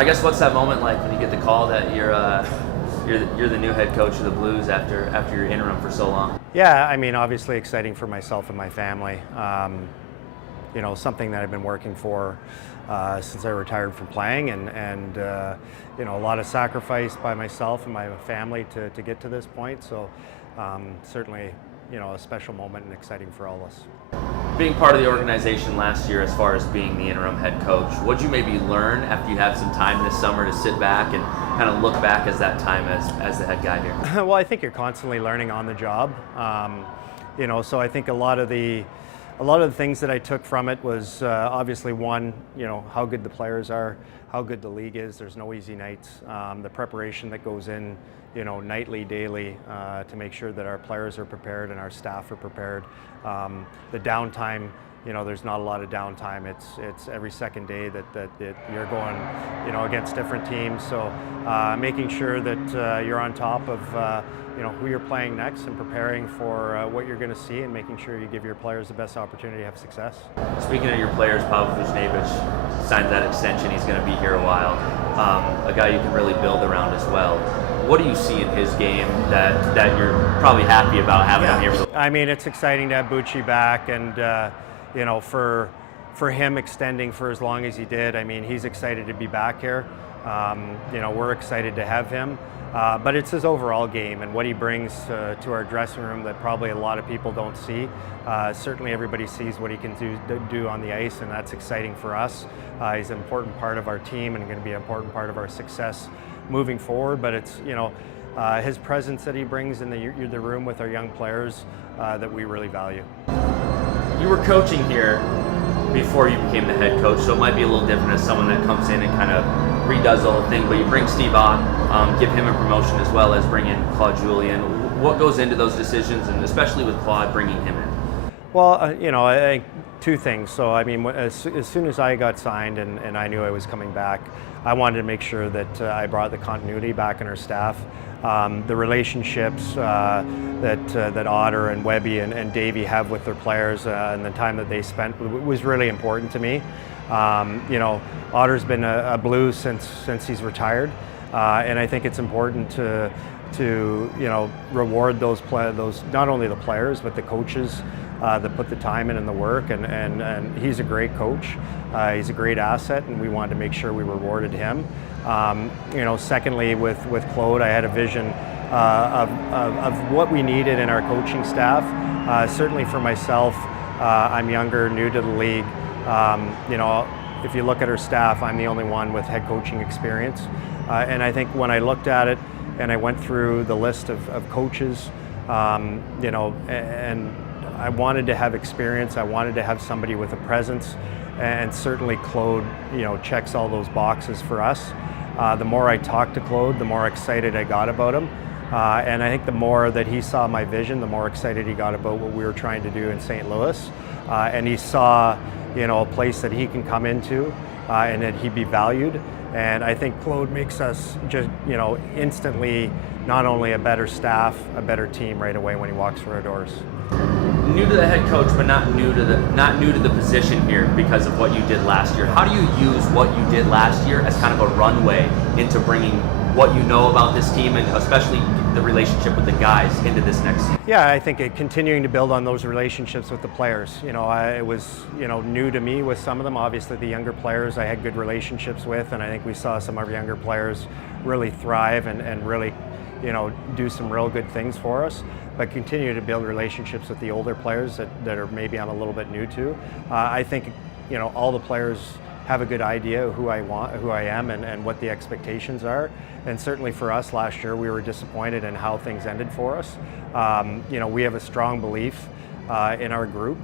I guess what's that moment like when you get the call that you're the new head coach of the Blues after your interim for so long? Yeah, I mean, obviously exciting for myself and my family. Something that I've been working for since I retired from playing, and a lot of sacrifice by myself and my family to get to this point. So certainly, a special moment and exciting for all of us. Being part of the organization last year as far as being the interim head coach, what'd you maybe learn after you had some time this summer to sit back and kind of look back as that time as the head guy here? Well, I think you're constantly learning on the job. So I think a lot of the things that I took from it was obviously one, how good the players are, how good the league is. There's no easy nights. The preparation that goes in, nightly, daily, to make sure that our players are prepared and our staff are prepared. The downtime, there's not a lot of downtime. It's every second day that you're going, against different teams. So making sure that you're on top of, who you're playing next and preparing for what you're going to see, and making sure you give your players the best opportunity to have success. Speaking of your players, Pavelski signed that extension. He's going to be here a while. A guy you can really build around as well. What do you see in his game that you're probably happy about having him here? I mean, it's exciting to have Bucci back, and for him extending for as long as he did. I mean, he's excited to be back here. We're excited to have him. But it's his overall game and what he brings to our dressing room that probably a lot of people don't see. Certainly everybody sees what he can do on the ice, and that's exciting for us. He's an important part of our team and going to be an important part of our success moving forward. But it's his presence that he brings in the room with our young players that we really value. You were coaching here before you became the head coach, so it might be a little different as someone that comes in and kind of redoes the whole thing, but you bring Steve on, give him a promotion as well as bring in Claude Julien. What goes into those decisions, and especially with Claude bringing him in? Well, I think two things. So, I mean, as soon as I got signed and I knew I was coming back, I wanted to make sure that I brought the continuity back in our staff. The relationships that Otter and Webby and Davey have with their players and the time that they spent was really important to me. Otter's been a Blue since he's retired, and I think it's important to reward those not only the players but the coaches that put the time in and the work, and he's a great coach. He's a great asset, and we wanted to make sure we rewarded him. Secondly, with Claude, I had a vision of what we needed in our coaching staff. Certainly for myself, I'm younger, new to the league. If you look at our staff, I'm the only one with head coaching experience. And I think when I looked at it and I went through the list of coaches, and I wanted to have experience, I wanted to have somebody with a presence, and certainly Claude, checks all those boxes for us. The more I talked to Claude, the more excited I got about him. And I think the more that he saw my vision, the more excited he got about what we were trying to do in St. Louis. And he saw, a place that he can come into and that he'd be valued. And I think Claude makes us just, instantly not only a better staff, a better team right away when he walks through our doors. New to the head coach, but not new to the position here because of what you did last year. How do you use what you did last year as kind of a runway into bringing what you know about this team, and especially the relationship with the guys, into this next season? Yeah, I think continuing to build on those relationships with the players. It was new to me with some of them. Obviously, the younger players I had good relationships with, and I think we saw some of our younger players really thrive and really do some real good things for us. But continue to build relationships with the older players that are maybe I'm a little bit new to. I think all the players have a good idea of who I am, and what the expectations are. And certainly for us last year, we were disappointed in how things ended for us. We have a strong belief in our group.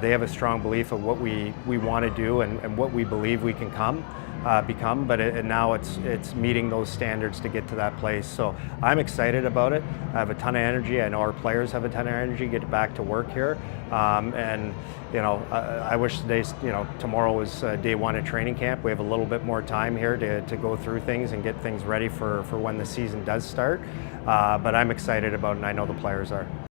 They have a strong belief of what we want to do and what we believe we can become, but now it's meeting those standards to get to that place. So I'm excited about it. I have a ton of energy. I know our players have a ton of energy. Get back to work here, and I wish tomorrow was day one of training camp. We have a little bit more time here to go through things and get things ready for when the season does start. But I'm excited about it, and I know the players are.